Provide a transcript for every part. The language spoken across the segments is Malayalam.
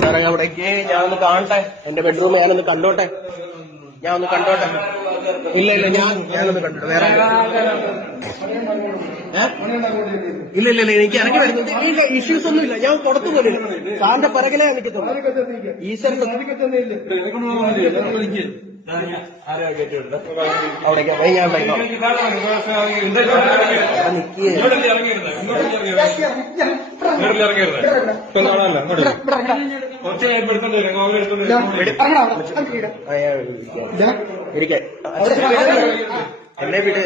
സാറേ അവിടേക്ക് ഞാനൊന്ന് കാണട്ടെ, എന്റെ ബെഡ്റൂം ഞാനൊന്ന് കണ്ടോട്ടെ, ഞാനൊന്ന് കണ്ടോട്ടെ. ഇല്ല ഞാനൊന്ന് കണ്ടോട്ടെ. വേറെ ഇല്ല എനിക്ക് ഇറങ്ങി വരുന്നത് ഇല്ല, ഇഷ്യൂസ് ഒന്നും ഇല്ല. ഞാൻ പുറത്തു പോലില്ല, സാറിന്റെ പിറകിലെ നിൽക്കത്തുള്ളൂ. ഈശ്വരൻ അവിടേക്ക് ഞാൻ എന്നെ വിട്.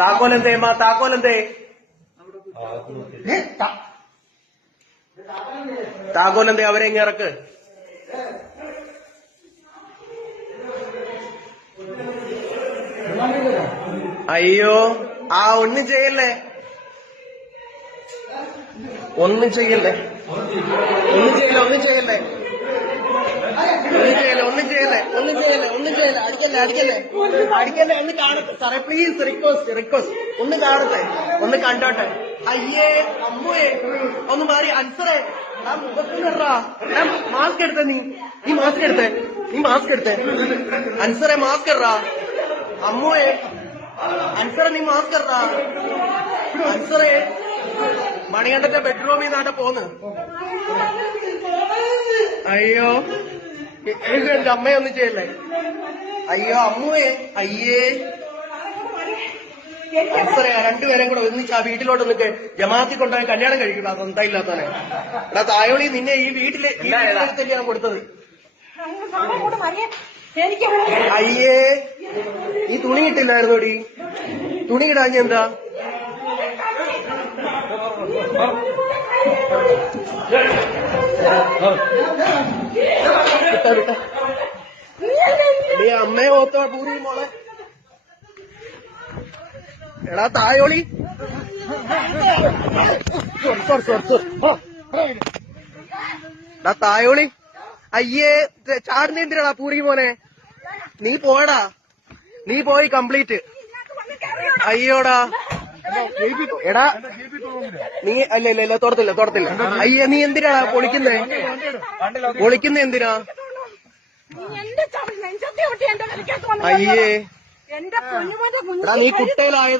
താക്കോലെന്തേ മാ, താക്കോലെന്തേ? താക്കോലെന്തേ? അവരെ ഇങ്ങ് ഇറക്ക്. അയ്യോ ഒന്നും ചെയ്യല്ലേ, ഒന്നും ചെയ്യല്ലേ, അടിക്കല്ലേ. ഒന്ന് കാണട്ടെ സാറേ, പ്ലീസ്, റിക്വസ്റ്റ് ഒന്ന് കാണട്ടെ, ഒന്ന് കണ്ടോട്ടെ. അയ്യേ അമ്മേ ഒന്ന് മാറി. അൻസറേ ആ മുഖത്തിനറാ, മാസ്ക് എടുത്തേ, നീ മാസ്ക് എടുത്തേ. അൻസറെ മാസ്ക് ഇടാ. അമ്മേ അൻസറെ നീ മാസ്ക് ഇടാ. അൻസറെ മണികണ്ഠന്റെ ബെഡ്റൂമിൽ നിന്നാണ് പോന്ന്. അയ്യോ എന്റെ അമ്മയൊന്നും ചെയ്യല്ലേ. അയ്യോ അമ്മേ, അയ്യേ അൻസറെ രണ്ടുപേരും കൂടെ ഒന്നിച്ച് ആ വീട്ടിലോട്ട് നിൽക്ക്. ജമാഅത്തിൽ കൊണ്ടുപോയി കല്യാണം കഴിക്കണം. അത് എന്തായില്ലാത്തവനെ. എടാ തായോളി, നിന്നെ ഈ വീട്ടില് തന്നെയാണ് കൊടുത്തത്. അയ്യേ ഈ തുണി ഇട്ടില്ലായിരുന്നോടി, തുണി ഇടാഞ്ഞ എന്താ? വിട്ട നീ അമ്മയെ ഓത്തോ പൂരി മോളെ. എടാ തായോളി, തായോളി അയ്യേ ചാടുന്നേന്തിരാടാ പൂരി മോനെ. നീ പോയടാ, നീ പോയി കംപ്ലീറ്റ്. അയ്യോടാ എടാ നീ അല്ല തുറത്തില്ല. അയ്യേ നീ എന്തിനാ പൊളിക്കുന്നേ എന്തിനാ? അയ്യേ എടാ നീ കുട്ടയിലായ